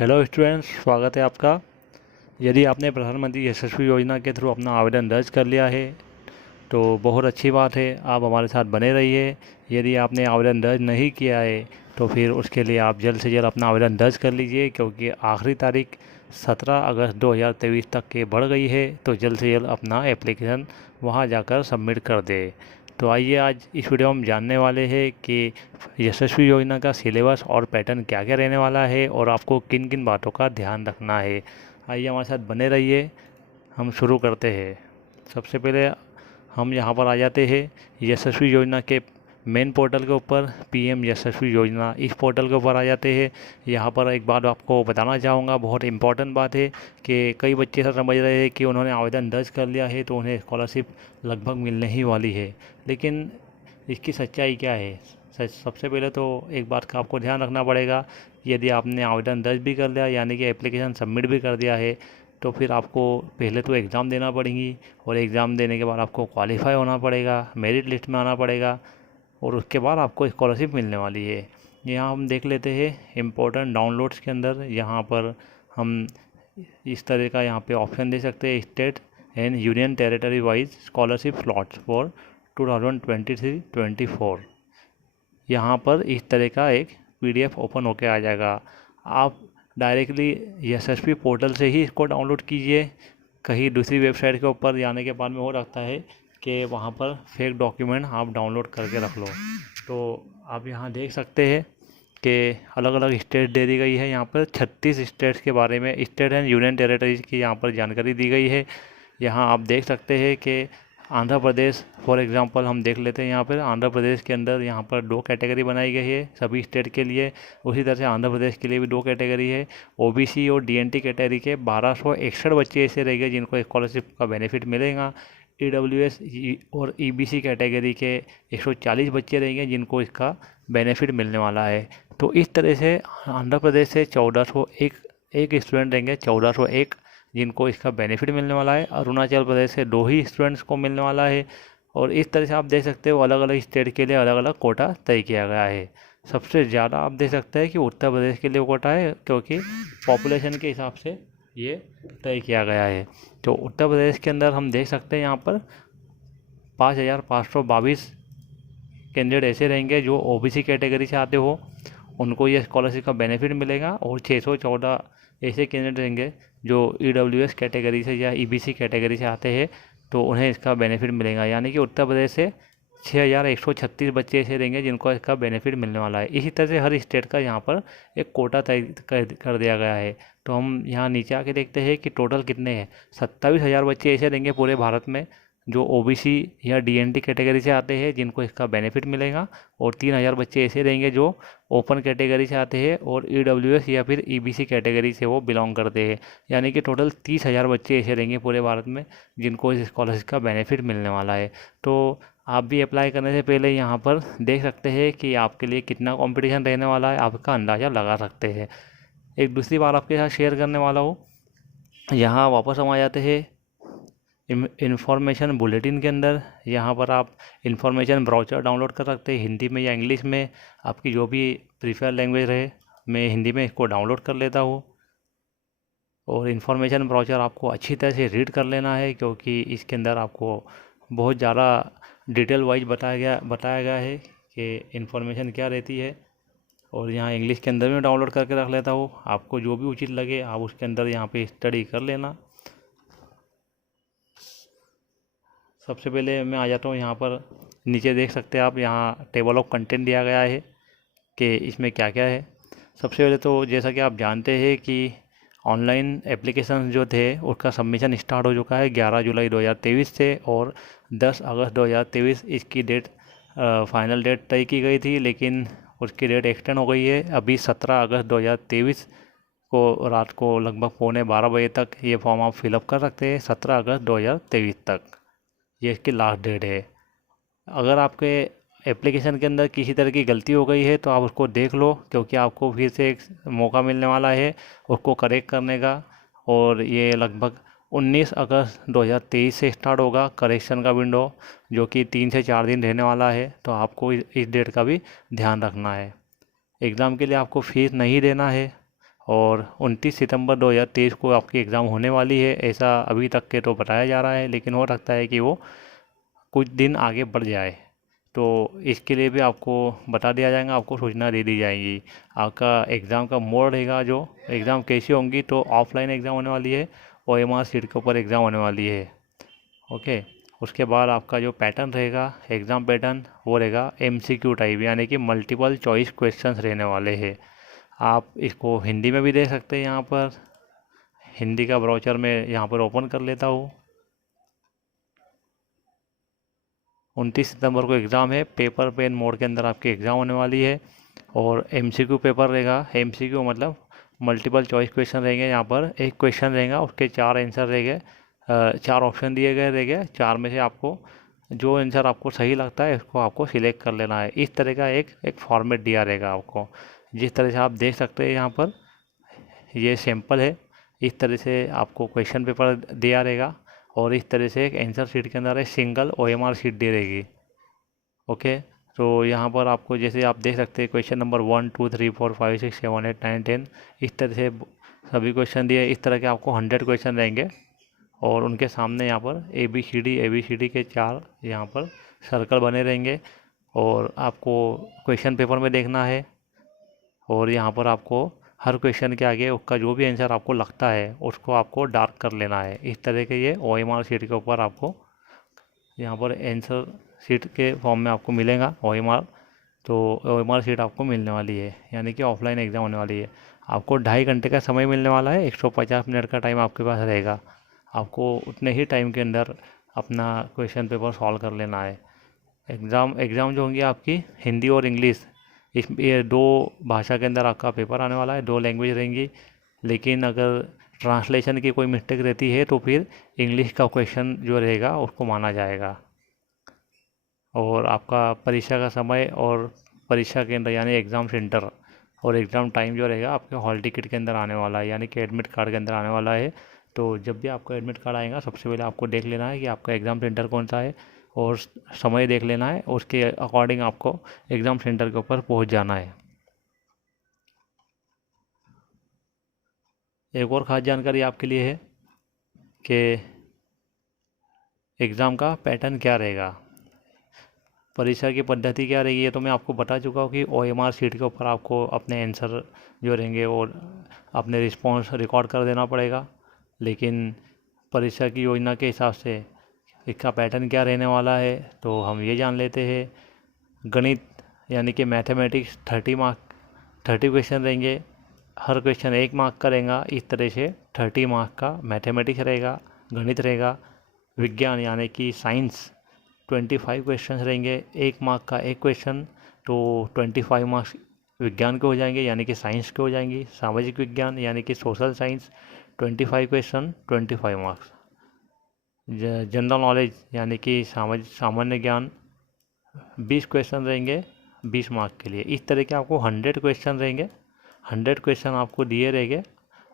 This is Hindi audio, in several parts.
हेलो स्टूडेंट्स, स्वागत है आपका। यदि आपने प्रधानमंत्री यशस्वी योजना के थ्रू अपना आवेदन दर्ज कर लिया है तो बहुत अच्छी बात है, आप हमारे साथ बने रहिए। यदि आपने आवेदन दर्ज नहीं किया है तो फिर उसके लिए आप जल्द से जल्द अपना आवेदन दर्ज कर लीजिए, क्योंकि आखिरी तारीख 17 अगस्त 2023 तक के बढ़ गई है। तो जल्द से जल्द अपना एप्लीकेशन वहां जाकर सबमिट कर दे। तो आइए आज इस वीडियो में हम जानने वाले हैं कि यशस्वी योजना का सिलेबस और पैटर्न क्या क्या रहने वाला है और आपको किन किन बातों का ध्यान रखना है। आइए हमारे साथ बने रहिए, हम शुरू करते हैं। सबसे पहले हम यहाँ पर आ जाते हैं यशस्वी योजना के मेन पोर्टल के ऊपर। पीएम यशस्वी योजना, इस पोर्टल के ऊपर आ जाते हैं। यहाँ पर एक बात आपको बताना चाहूँगा, बहुत इंपॉर्टेंट बात है कि कई बच्चे ऐसा समझ रहे हैं कि उन्होंने आवेदन दर्ज कर लिया है तो उन्हें स्कॉलरशिप लगभग मिलने ही वाली है, लेकिन इसकी सच्चाई क्या है। सबसे पहले तो एक बात का आपको ध्यान रखना पड़ेगा, यदि आपने आवेदन दर्ज भी कर लिया यानी कि एप्लीकेशन सबमिट भी कर दिया है तो फिर आपको पहले तो एग्ज़ाम देना पड़ेगी, और एग्ज़ाम देने के बाद आपको क्वालिफाई होना पड़ेगा, मेरिट लिस्ट में आना पड़ेगा, और उसके बाद आपको स्कॉलरशिप मिलने वाली है। यहाँ हम देख लेते हैं इम्पोर्टेंट डाउनलोड्स के अंदर। यहाँ पर हम इस तरह का यहाँ पे ऑप्शन दे सकते हैं, state and union territory wise scholarship slots for 2023-24। यहाँ पर इस तरह का एक पीडीएफ ओपन होके आ जाएगा। आप डायरेक्टली यशस्वी पोर्टल से ही इसको डाउनलोड कीजिए। कहीं दूसरी वेबसाइट के ऊपर जाने के बाद में हो सकता है कि वहाँ पर फेक डॉक्यूमेंट आप डाउनलोड करके रख लो। तो आप यहाँ देख सकते हैं कि अलग अलग स्टेट दे दी गई है। यहाँ पर 36 स्टेट्स के बारे में, स्टेट एंड यूनियन टेरिटरीज की यहाँ पर जानकारी दी गई है। यहाँ आप देख सकते हैं कि आंध्र प्रदेश फॉर एग्ज़ाम्पल हम देख लेते हैं। यहाँ पर आंध्र प्रदेश के अंदर यहाँ पर 2 कैटेगरी बनाई गई है सभी स्टेट के लिए। उसी तरह से आंध्र प्रदेश के लिए भी 2 कैटेगरी है। ओबीसी और डीएनटी कैटेगरी के 1261 बच्चे ऐसे रहेंगे जिनको स्कॉलरशिप का बेनिफिट मिलेगा। ईडब्ल्यूएस और ईबीसी कैटेगरी के 140 बच्चे रहेंगे जिनको इसका बेनिफिट मिलने वाला है। तो इस तरह से आंध्र प्रदेश से 1401 एक स्टूडेंट रहेंगे, 1401 जिनको इसका बेनिफिट मिलने वाला है। अरुणाचल प्रदेश से 2 ही स्टूडेंट्स को मिलने वाला है। और इस तरह से आप देख सकते हो अलग अलग स्टेट के लिए अलग अलग कोटा तय किया गया है। सबसे ज़्यादा आप देख सकते हैं कि उत्तर प्रदेश के लिए कोटा है, क्योंकि पॉपुलेशन के हिसाब से ये तय किया गया है। तो उत्तर प्रदेश के अंदर हम देख सकते हैं यहाँ पर 5522 कैंडिडेट ऐसे रहेंगे जो ओबीसी कैटेगरी से आते हो, उनको ये स्कॉलरशिप का बेनिफिट मिलेगा। और 614 ऐसे कैंडिडेट रहेंगे जो ईडब्ल्यूएस कैटेगरी से या ईबीसी कैटेगरी से आते हैं, तो उन्हें इसका बेनिफिट मिलेगा। यानी कि उत्तर प्रदेश से 6136 बच्चे ऐसे रहेंगे जिनको इसका बेनिफिट मिलने वाला है। इसी तरह से हर स्टेट का यहाँ पर एक कोटा तय कर दिया गया है। तो हम यहाँ नीचे आके देखते हैं कि टोटल कितने हैं। 27,000 बच्चे ऐसे रहेंगे पूरे भारत में जो ओबीसी या डीएनटी कैटेगरी से आते हैं जिनको इसका बेनिफिट मिलेगा। और 3000 बच्चे ऐसे रहेंगे जो ओपन कैटेगरी से आते हैं और ईडब्ल्यूएस या फिर ईबीसी कैटेगरी से वो बिलोंग करते हैं। यानी कि टोटल 30,000 बच्चे ऐसे रहेंगे पूरे भारत में जिनको इस स्कॉलरशिप का बेनिफिट मिलने वाला है। तो आप भी अप्लाई करने से पहले यहाँ पर देख सकते हैं कि आपके लिए कितना कंपटीशन रहने वाला है, आपका अंदाज़ा लगा सकते हैं। एक दूसरी बात आपके साथ शेयर करने वाला हूँ। यहाँ वापस हम आ जाते हैं इन्फॉर्मेशन बुलेटिन के अंदर। यहाँ पर आप इन्फॉर्मेशन ब्राउचर डाउनलोड कर सकते हैं, हिंदी में या इंग्लिश में, आपकी जो भी प्रीफर लैंग्वेज रहे। मैं हिंदी में इसको डाउनलोड कर लेता हूँ। और इन्फॉर्मेशन ब्राउचर आपको अच्छी तरह से रीड कर लेना है, क्योंकि इसके अंदर आपको बहुत ज़्यादा डिटेल वाइज बताया गया है कि इन्फॉर्मेशन क्या रहती है। और यहाँ इंग्लिश के अंदर में डाउनलोड करके रख लेता हूँ, आपको जो भी उचित लगे आप उसके अंदर यहाँ पे स्टडी कर लेना। सबसे पहले मैं आ जाता हूँ यहाँ पर, नीचे देख सकते हैं आप, यहाँ टेबल ऑफ कंटेंट दिया गया है कि इसमें क्या क्या है। सबसे पहले तो जैसा कि आप जानते हैं कि ऑनलाइन एप्लीकेशन जो थे उसका सबमिशन स्टार्ट हो चुका है 11 जुलाई 2023 से, और 10 अगस्त 2023 इसकी डेट फाइनल डेट तय की गई थी, लेकिन उसकी डेट एक्सटेंड हो गई है। अभी 17 अगस्त 2023 को रात को लगभग 11:15 बजे तक ये फॉर्म आप फिलअप कर सकते हैं। 17 अगस्त 2023 तक ये इसकी लास्ट डेट है। अगर आपके एप्लीकेशन के अंदर किसी तरह की गलती हो गई है तो आप उसको देख लो, क्योंकि आपको फिर से एक मौका मिलने वाला है उसको करेक्ट करने का। और ये लगभग 19 अगस्त 2023 से स्टार्ट होगा करेक्शन का विंडो, जो कि 3 से 4 दिन रहने वाला है। तो आपको इस डेट का भी ध्यान रखना है। एग्ज़ाम के लिए आपको फीस नहीं देना है, और 29 सितंबर 2023 को आपकी एग्ज़ाम होने वाली है, ऐसा अभी तक के तो बताया जा रहा है, लेकिन हो सकता है कि वो कुछ दिन आगे बढ़ जाए। तो इसके लिए भी आपको बता दिया जाएगा, आपको सूचना दे दी जाएगी। आपका एग्ज़ाम का मोड रहेगा, जो एग्ज़ाम कैसी होंगी, तो ऑफलाइन एग्ज़ाम होने वाली है, OMR सीट के ऊपर एग्ज़ाम होने वाली है। ओके। उसके बाद आपका जो पैटर्न रहेगा, एग्ज़ाम पैटर्न, वो रहेगा MCQ टाइप, यानी कि मल्टीपल चॉइस क्वेश्चंस रहने वाले हैं। आप इसको हिंदी में भी देख सकते हैं। यहाँ पर हिंदी का ब्राउज़र में यहाँ पर ओपन कर लेता हूँ। 29 सितंबर को एग्ज़ाम है, पेपर पेन मोड के अंदर आपकी एग्ज़ाम होने वाली है। और MCQ पेपर रहेगा। MCQ मतलब मल्टीपल चॉइस क्वेश्चन रहेंगे। यहाँ पर एक क्वेश्चन रहेगा, उसके 4 आंसर रहेंगे, 4 ऑप्शन दिए गए रहेंगे। 4 में से आपको जो आंसर आपको सही लगता है, उसको आपको सिलेक्ट कर लेना है। इस तरह का एक फॉर्मेट दिया रहेगा आपको, जिस तरह से आप देख सकते हैं। यहाँ पर ये सैम्पल है। इस तरह से आपको क्वेश्चन पेपर दिया रहेगा, और इस तरह से एक आंसर शीट के अंदर एक सिंगल OMR शीट दी रहेगी। ओके। तो यहाँ पर आपको जैसे आप देख सकते हैं, क्वेश्चन नंबर 1 2 3 4 5 6 7 8 9 10, इस तरह से सभी क्वेश्चन दिए। इस तरह के आपको 100 क्वेश्चन रहेंगे, और उनके सामने यहाँ पर ABCD के 4 यहाँ पर सर्कल बने रहेंगे, और आपको क्वेश्चन पेपर में देखना है। और यहाँ पर आपको हर क्वेश्चन के आगे उसका जो भी आंसर आपको लगता है, उसको आपको डार्क कर लेना है। इस तरह के ये OMR शीट के ऊपर आपको यहाँ पर आंसर शीट के फॉर्म में आपको मिलेगा OMR। तो OMR शीट आपको मिलने वाली है, यानी कि ऑफलाइन एग्ज़ाम होने वाली है। आपको 2.5 घंटे का समय मिलने वाला है, 150 मिनट का टाइम आपके पास रहेगा। आपको उतने ही टाइम के अंदर अपना क्वेश्चन पेपर सॉल्व कर लेना है। एग्ज़ाम जो होंगी आपकी हिंदी और इंग्लिश, इस ये 2 भाषा के अंदर आपका पेपर आने वाला है, 2 लैंग्वेज रहेंगी। लेकिन अगर ट्रांसलेशन की कोई मिस्टेक रहती है, तो फिर इंग्लिश का क्वेश्चन जो रहेगा उसको माना जाएगा। और आपका परीक्षा का समय और परीक्षा केंद्र यानी एग्ज़ाम सेंटर और एग्ज़ाम टाइम जो रहेगा आपके हॉल टिकट के अंदर आने वाला है, यानी कि एडमिट कार्ड के अंदर आने वाला है। तो जब भी आपका एडमिट कार्ड आएगा, सबसे पहले आपको देख लेना है कि आपका एग्ज़ाम सेंटर कौन सा है, और समय देख लेना है। उसके अकॉर्डिंग आपको एग्ज़ाम सेंटर के ऊपर पहुंच जाना है। एक और ख़ास जानकारी आपके लिए है कि एग्ज़ाम का पैटर्न क्या रहेगा, परीक्षा की पद्धति क्या रहेगी। ये तो मैं आपको बता चुका हूँ कि OMR शीट के ऊपर आपको अपने आंसर जो रहेंगे और अपने रिस्पॉन्स रिकॉर्ड कर देना पड़ेगा। लेकिन परीक्षा की योजना के हिसाब से इसका पैटर्न क्या रहने वाला है, तो हम ये जान लेते हैं। गणित यानी कि मैथमेटिक्स 30 क्वेश्चन रहेंगे, हर क्वेश्चन 1 मार्क का रहेगा। इस तरह से 30 मार्क का मैथमेटिक्स रहेगा, गणित रहेगा। विज्ञान यानी कि साइंस 25 क्वेश्चन रहेंगे, 1 मार्क का एक क्वेश्चन, तो 25 मार्क्स विज्ञान के हो जाएंगे, यानी कि साइंस के हो जाएंगी। सामाजिक विज्ञान यानी कि social science 25 question 25 marks. General knowledge यानी कि सामान्य ज्ञान 20 क्वेश्चन रहेंगे, 20 मार्क के लिए। इस तरह के आपको 100 क्वेश्चन रहेंगे, 100 क्वेश्चन आपको दिए रहेंगे,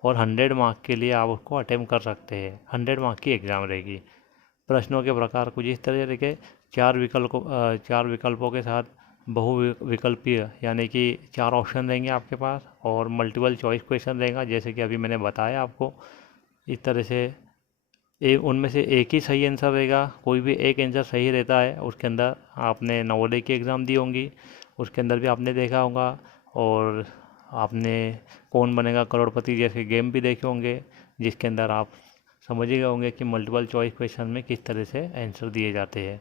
और 100 मार्क के लिए आप उसको अटेम्प्ट कर सकते हैं। 100 मार्क की एग्ज़ाम रहेगी। प्रश्नों के प्रकार कुछ इस तरह के 4 विकल्पों के साथ बहुविकल्पीय, यानी कि 4 ऑप्शन रहेंगे आपके पास, और मल्टीपल चॉइस क्वेश्चन रहेगा, जैसे कि अभी मैंने बताया आपको। इस तरह से एक उनमें से एक ही सही आंसर रहेगा। कोई भी एक आंसर सही रहता है, उसके अंदर आपने नवोदय की एग्ज़ाम दी होंगी, उसके अंदर भी आपने देखा होगा। और आपने कौन बनेगा करोड़पति जैसे गेम भी देखे होंगे, जिसके अंदर आप समझ ही गए होंगे कि मल्टीपल चॉइस क्वेश्चन में किस तरह से आंसर दिए जाते हैं।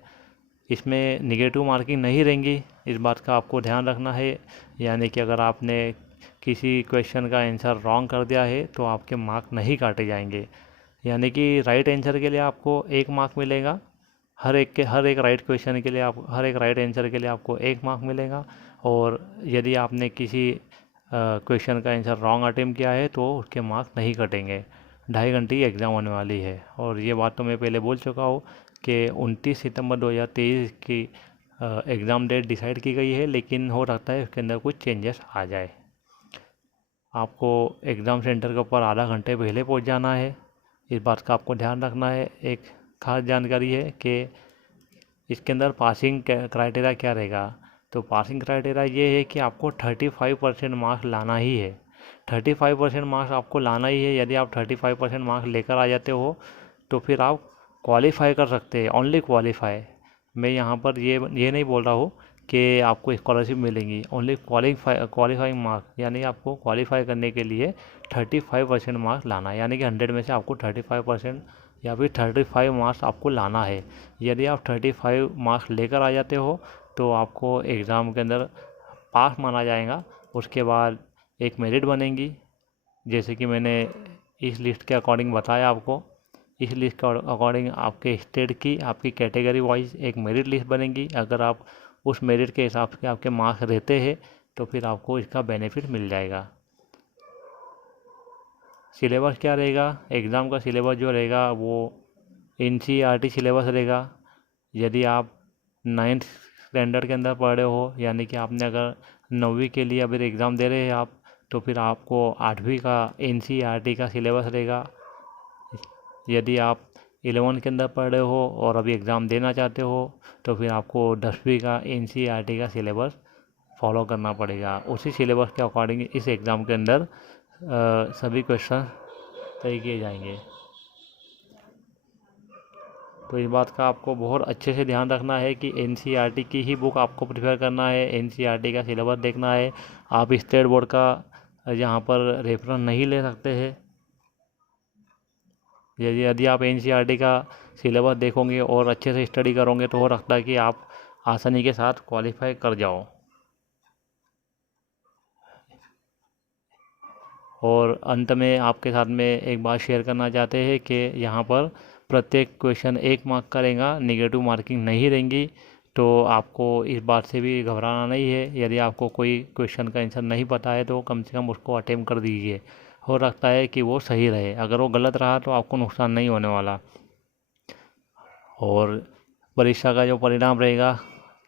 इसमें निगेटिव मार्किंग नहीं रहेंगी, इस बात का आपको ध्यान रखना है। यानी कि अगर आपने किसी क्वेश्चन का आंसर रॉन्ग कर दिया है, तो आपके मार्क नहीं काटे जाएंगे। यानी कि राइट आंसर के लिए आपको 1 मार्क मिलेगा, हर एक राइट क्वेश्चन के लिए आप हर एक राइट आंसर के लिए आपको 1 मार्क मिलेगा। और यदि आपने किसी क्वेश्चन का आंसर रॉन्ग अटेम्प्ट किया है, तो उसके मार्क नहीं कटेंगे। 2.5 घंटे की एग्ज़ाम होने वाली है। और ये बात तो मैं पहले बोल चुका हूँ कि 29 सितंबर 2023 की एग्ज़ाम डेट डिसाइड की गई है, लेकिन हो सकता है उसके अंदर कुछ चेंजेस आ जाए। आपको एग्ज़ाम सेंटर के ऊपर आधा घंटे पहले पहुंच जाना है, इस बात का आपको ध्यान रखना है। एक खास जानकारी है कि इसके अंदर पासिंग क्राइटेरिया क्या रहेगा। तो पासिंग क्राइटेरिया ये है कि आपको 35% मार्क्स लाना ही है। 35% मार्क्स आपको लाना ही है। यदि आप 35% मार्क्स लेकर आ जाते हो तो फिर आप क्वालिफाई कर सकते हैं, ओनली क्वालिफाई। मैं यहाँ पर ये नहीं बोल रहा हूँ कि आपको स्कॉलरशिप मिलेंगी, ओनली क्वालिफाइंग मार्क्स, यानी आपको क्वालिफाई करने के लिए 35% मार्क्स लाना है, यानी कि 100 में से आपको 35% या फिर 35 मार्क्स आपको लाना है। यदि आप 35 मार्क्स लेकर आ जाते हो तो आपको एग्ज़ाम के अंदर पास माना जाएगा। उसके बाद एक मेरिट बनेंगी, जैसे कि मैंने इस लिस्ट के अकॉर्डिंग बताया आपको। इस लिस्ट के अकॉर्डिंग आपके स्टेट की, आपकी कैटेगरी वाइज एक मेरिट लिस्ट बनेगी। अगर आप उस मेरिट के हिसाब से आपके मार्क्स रहते हैं तो फिर आपको इसका बेनिफिट मिल जाएगा। सिलेबस क्या रहेगा? एग्ज़ाम का सिलेबस जो रहेगा वो NCERT सिलेबस रहेगा। यदि आप 9th स्टैंडर्ड के अंदर पढ़ रहे हो, यानी कि आपने अगर 9वीं के लिए अभी एग्ज़ाम दे रहे हैं आप, तो फिर आपको 8वीं का NCERT का सिलेबस रहेगा। यदि आप 11 के अंदर पढ़ रहे हो और अभी एग्ज़ाम देना चाहते हो तो फिर आपको 10वीं का NCERT का सिलेबस फॉलो करना पड़ेगा। उसी सिलेबस के अकॉर्डिंग इस एग्ज़ाम के अंदर सभी क्वेश्चन तय किए जाएंगे। तो इस बात का आपको बहुत अच्छे से ध्यान रखना है कि NCERT की ही बुक आपको प्रिफर करना है, NCERT का सिलेबस देखना है। आप स्टेट बोर्ड का यहाँ पर रेफरेंस नहीं ले सकते हैं। यदि आप NCERT का सिलेबस देखोगे और अच्छे से स्टडी करोगे तो हो सकता है कि आप आसानी के साथ क्वालिफाई कर जाओ। और अंत में आपके साथ में एक बात शेयर करना चाहते हैं कि यहाँ पर प्रत्येक क्वेश्चन 1 मार्क का रहेगा, नेगेटिव मार्किंग नहीं रहेंगी। तो आपको इस बात से भी घबराना नहीं है। यदि आपको कोई क्वेश्चन का आंसर नहीं पता है तो कम से कम उसको अटेम्प्ट कर दीजिए, हो सकता है कि वो सही रहे। अगर वो गलत रहा तो आपको नुकसान नहीं होने वाला। और परीक्षा का जो परिणाम रहेगा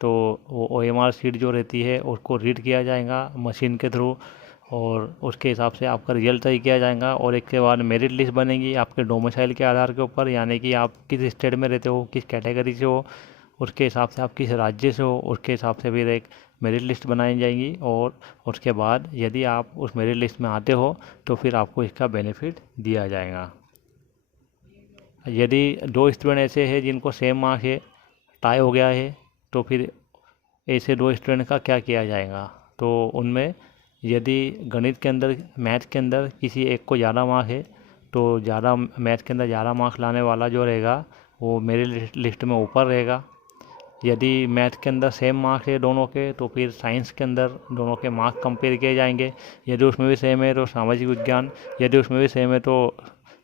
तो वो OMR शीट जो रहती है उसको रीड किया जाएगा मशीन के थ्रू, और उसके हिसाब से आपका रिजल्ट तय किया जाएगा। और एक के बाद मेरिट लिस्ट बनेगी आपके डोमिसाइल के आधार के ऊपर, यानी कि आप किस स्टेट में रहते हो, किस कैटेगरी से हो, उसके हिसाब से आप किस राज्य से हो, उसके हिसाब से फिर एक मेरिट लिस्ट बनाई जाएगी। और उसके बाद यदि आप उस मेरिट लिस्ट में आते हो तो फिर आपको इसका बेनिफिट दिया जाएगा। यदि 2 स्टूडेंट ऐसे हैं जिनको सेम मार्क्स है, टाई हो गया है, तो फिर ऐसे 2 स्टूडेंट का क्या किया जाएगा? तो उनमें यदि गणित के अंदर, मैथ के अंदर किसी एक को ज़्यादा मार्क्स है तो ज़्यादा मैथ के अंदर ज़्यादा मार्क्स लाने वाला जो रहेगा वो मेरी लिस्ट में ऊपर रहेगा। यदि मैथ के अंदर सेम मार्क्स है दोनों के तो फिर साइंस के अंदर दोनों के मार्क्स कंपेयर किए जाएंगे। यदि उसमें भी सेम है तो सामाजिक विज्ञान, यदि उसमें भी सेम है तो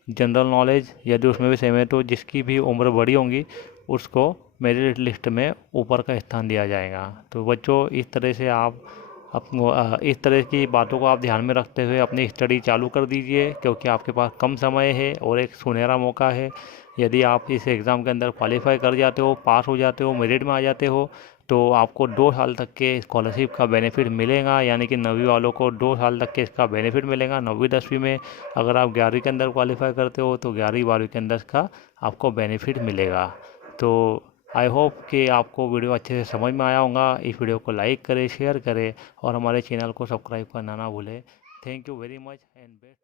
जनरल नॉलेज, यदि उसमें भी सेम है तो जिसकी भी उम्र बड़ी होंगी उसको मेरिट लिस्ट में ऊपर का स्थान दिया जाएगा। तो बच्चों, इस तरह से आप इस तरह की बातों को आप ध्यान में रखते हुए अपनी स्टडी चालू कर दीजिए, क्योंकि आपके पास कम समय है और एक सुनहरा मौका है। यदि आप इस एग्ज़ाम के अंदर क्वालिफाई कर जाते हो, पास हो जाते हो, मेरिट में आ जाते हो, तो आपको 2 साल तक के स्कॉलरशिप का बेनिफिट मिलेगा। यानी कि 9वीं वालों को 2 साल तक के इसका बेनिफिट मिलेगा 9वीं 10वीं में। अगर आप 11वीं के अंदर क्वालिफाई करते हो तो 11वीं 12वीं के अंदर इसका आपको बेनिफिट मिलेगा। तो आई होप कि आपको वीडियो अच्छे से समझ में आया होगा। इस वीडियो को लाइक करें, शेयर करें और हमारे चैनल को सब्सक्राइब करना ना भूलें। Thank you very much and best.